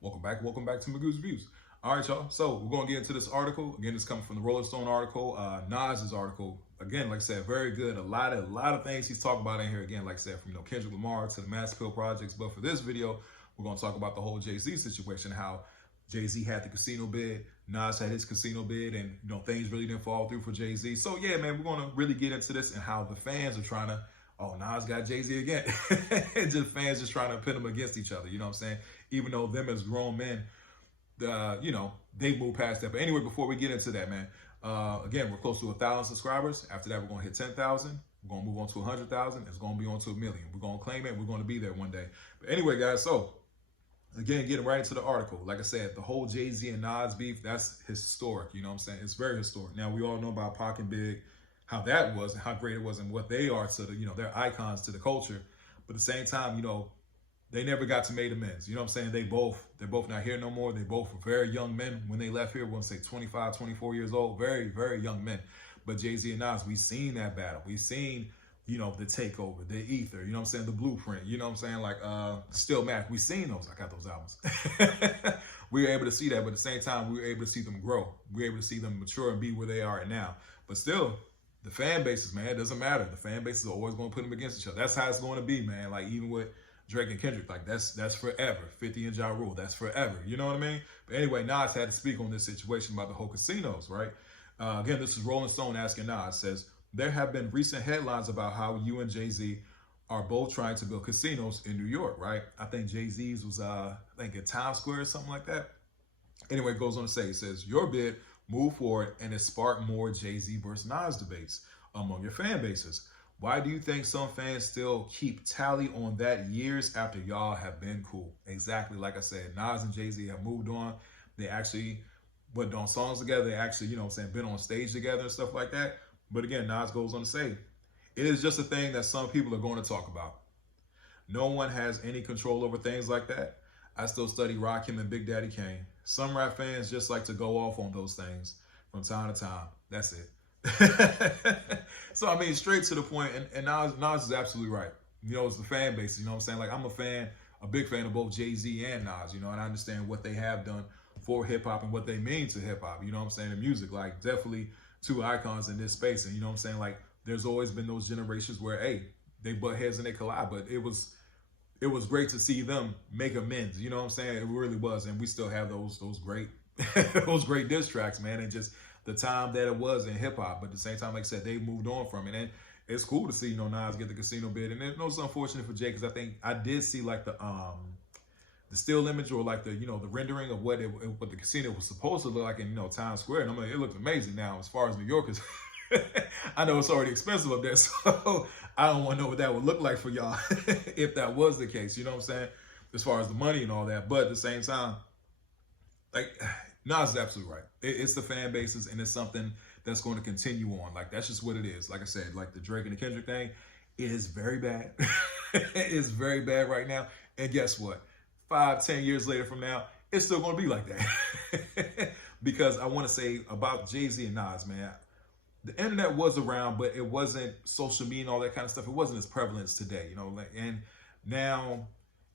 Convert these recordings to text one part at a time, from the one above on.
Welcome back to Magoo's Views. All right, y'all. So we're gonna get into this article. Again, it's coming from the Rolling Stone article, Nas's article. Again, like I said, very good. A lot of things he's talking about in here. Again, like I said, from Kendrick Lamar to the Mass Appeal projects. But for this video, we're gonna talk about the whole Jay-Z situation, how Jay-Z had the casino bid, Nas had his casino bid, and things really didn't fall through for Jay-Z. So yeah, man, we're gonna really get into this and how the fans are trying to, oh, Nas got Jay-Z again. Just fans just trying to pit them against each other, you know what I'm saying? Even though them as grown men, they've moved past that. But anyway, before we get into that, man, again, we're close to 1,000 subscribers. After that, we're gonna hit 10,000. We're gonna move on to 100,000. It's gonna be on to 1 million. We're gonna claim it. We're gonna be there one day. But anyway, guys, so again, getting right into the article. Like I said, the whole Jay-Z and Nas beef, that's historic. You know what I'm saying? It's very historic. Now, we all know about Pac and Big, how that was and how great it was and what they are to the, they're icons to the culture. But at the same time, they never got to make amends. You know what I'm saying? They're both not here no more. They both were very young men when they left here. We're gonna say 25, 24 years old. Very, very young men. But Jay-Z and Nas, we've seen that battle. We've seen, the takeover, the ether, you know what I'm saying? The blueprint, you know what I'm saying? Like Still Mac, we've seen those. I got those albums. We were able to see that, but at the same time, we were able to see them grow. We were able to see them mature and be where they are right now. But still, the fan bases, man, it doesn't matter. The fan bases are always going to put them against each other. That's how it's going to be, man. Like even with Drake and Kendrick, like that's forever. 50 and Ja Rule, that's forever. You know what I mean? But anyway, Nas had to speak on this situation about the whole casinos, right? Again, this is Rolling Stone asking Nas, says, there have been recent headlines about how you and Jay-Z are both trying to build casinos in New York, right? I think Jay-Z's was, I think in Times Square or something like that. Anyway, it goes on to say, it says, your bid moved forward and it sparked more Jay-Z versus Nas debates among your fan bases. Why do you think some fans still keep tally on that years after y'all have been cool? Exactly, like I said, Nas and Jay-Z have moved on. They actually went on songs together. They actually, been on stage together and stuff like that. But again, Nas goes on to say, it is just a thing that some people are going to talk about. No one has any control over things like that. I still study Rakim and Big Daddy Kane. Some rap fans just like to go off on those things from time to time. That's it. So, I mean, straight to the point, and Nas is absolutely right. It's the fan base, you know what I'm saying? Like, I'm a big fan of both Jay-Z and Nas, and I understand what they have done for hip-hop and what they mean to hip-hop, you know what I'm saying, in music. Like, definitely two icons in this space, and you know what I'm saying? Like, there's always been those generations where, hey, they butt heads and they collide, but it was great to see them make amends, you know what I'm saying? It really was, and we still have those great those great diss tracks, man, and just the time that it was in hip hop. But at the same time, like I said, they moved on from it, and it's cool to see Nas get the casino bid. And it's unfortunate for Jay, because I think I did see like the still image, or like the the rendering of what the casino was supposed to look like in Times Square, and it looked amazing. Now, as far as New York is, I know it's already expensive up there, so I don't want to know what that would look like for y'all if that was the case. You know what I'm saying? As far as the money and all that, but at the same time, like, Nas is absolutely right. It's the fan bases, and it's something that's going to continue on. Like, that's just what it is. Like I said, like the Drake and the Kendrick thing, it is very bad. It's very bad right now. And guess what? 5-10 years later from now, it's still going to be like that. Because I want to say about Jay-Z and Nas, man, the internet was around, but it wasn't social media and all that kind of stuff. It wasn't as prevalent as today, and now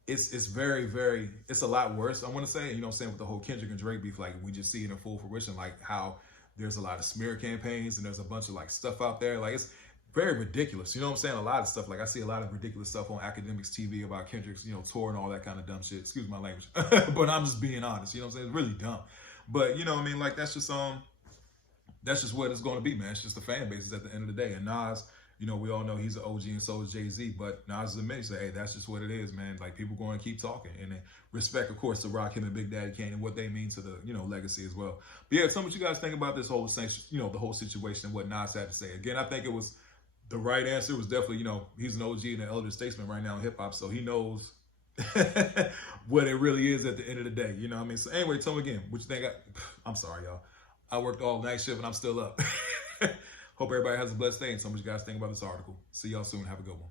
it's very, very, it's a lot worse, I want to say, with the whole Kendrick and Drake beef. Like, we just see it in full fruition, like how there's a lot of smear campaigns and there's a bunch of like stuff out there. Like, it's very ridiculous. You know what I'm saying? A lot of stuff. Like, I see a lot of ridiculous stuff on Academics TV about Kendrick's, tour and all that kind of dumb shit. Excuse my language. But I'm just being honest. You know what I'm saying? It's really dumb. But, like, that's just what it's going to be, man. It's just the fan bases at the end of the day. And Nas, we all know he's an OG, and so is Jay-Z. But Nas is admitting, say, hey, that's just what it is, man. Like, people going to keep talking. And then respect, of course, to Rakim and Big Daddy Kane and what they mean to the, legacy as well. But yeah, tell me what you guys think about this whole, the whole situation and what Nas had to say. Again, I think it was the right answer. Was definitely, he's an OG and an elder statesman right now in hip hop, so he knows what it really is at the end of the day. You know what I mean? So anyway, tell me again, what you think? I'm sorry, y'all. I worked all night shift and I'm still up. Hope everybody has a blessed day, and tell me what you guys think about this article. See y'all soon. Have a good one.